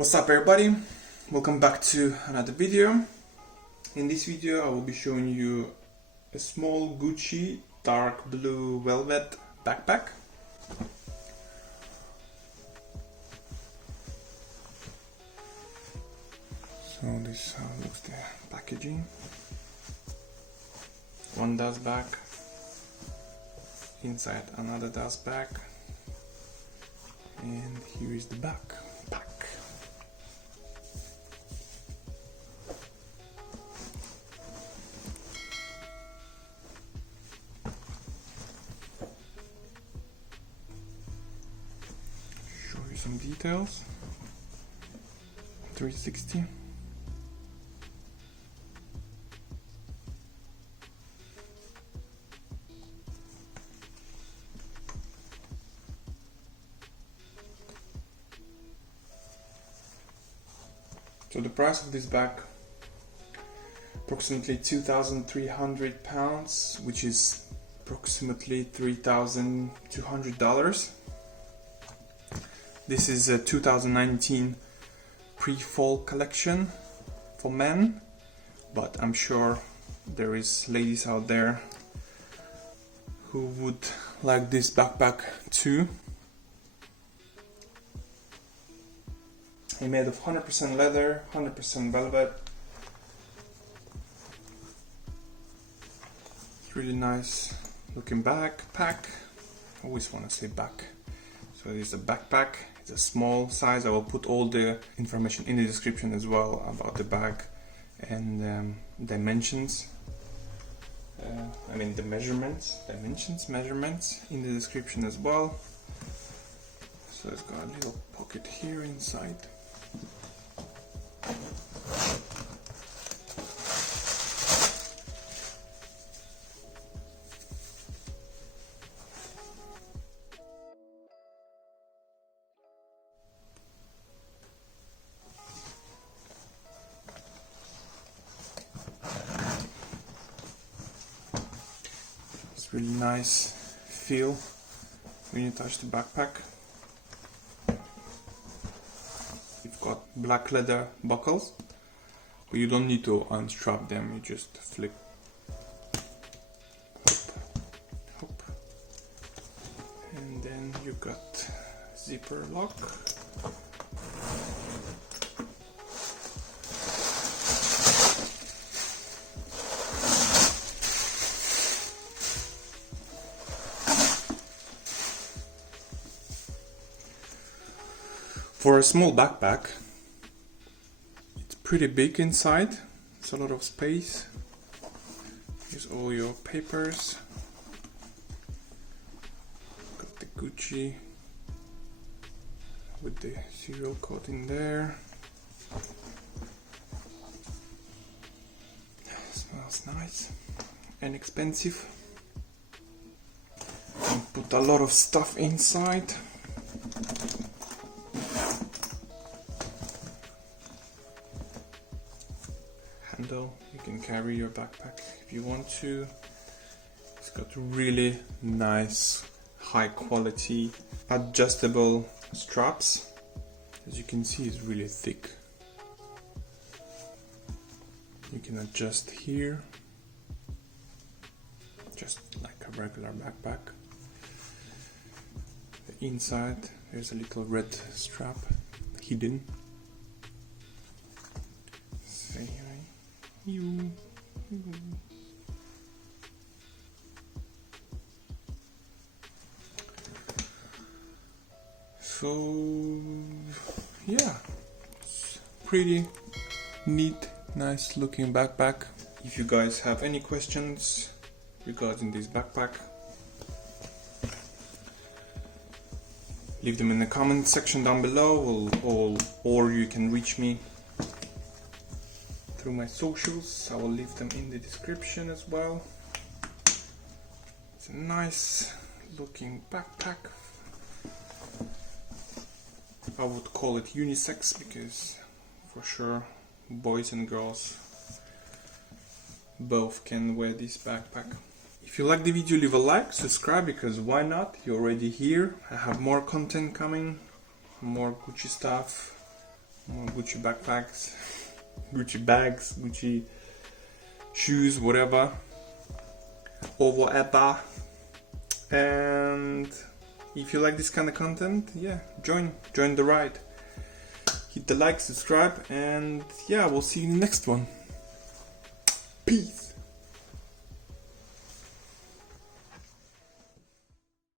What's up everybody, welcome back to another video. In this video I will be showing you a small Gucci dark blue velvet backpack. So this is how looks the packaging. One dust bag, inside another dust bag, and here is the backpack. Show you some details. 360. So the price of this bag, approximately £2,300, which is approximately $3,200. This is a 2019 pre-fall collection for men, but I'm sure there is ladies out there who would like this backpack too. It's made of 100% leather, 100% velvet. It's really nice looking backpack. I always want to say back. So it's a backpack. It's a small size. I will put all the information in the description as well about the bag and dimensions. I mean the measurements in the description as well. So it's got a little pocket here inside. It's really nice feel when you touch the backpack. You've got black leather buckles, but you don't need to unstrap them, you just flip. Hop, hop. And then you got zipper lock. For a small backpack, it's pretty big inside. It's a lot of space. Here's all your papers. Got the Gucci with the serial code in there. Smells nice and expensive. And put a lot of stuff inside. Handle, you can carry your backpack if you want to. It's got really nice high quality adjustable straps. As you can see, it's really thick. You can adjust here just like a regular backpack. The inside, there's a little red strap hidden. So yeah, it's pretty neat, nice looking backpack. If you guys have any questions regarding this backpack, leave them in the comment section down below, or you can reach me through my socials. I will leave them in the description as well. It's a nice looking backpack. I would call it unisex because for sure boys and girls both can wear this backpack. If you like the video, leave a like, subscribe, because why not? You're already here. I have more content coming, more Gucci stuff, Gucci backpacks, Gucci bags, Gucci shoes, whatever, or whatever. And if you like this kind of content, yeah, join the ride. Hit the like, subscribe, and yeah, we'll see you in the next one.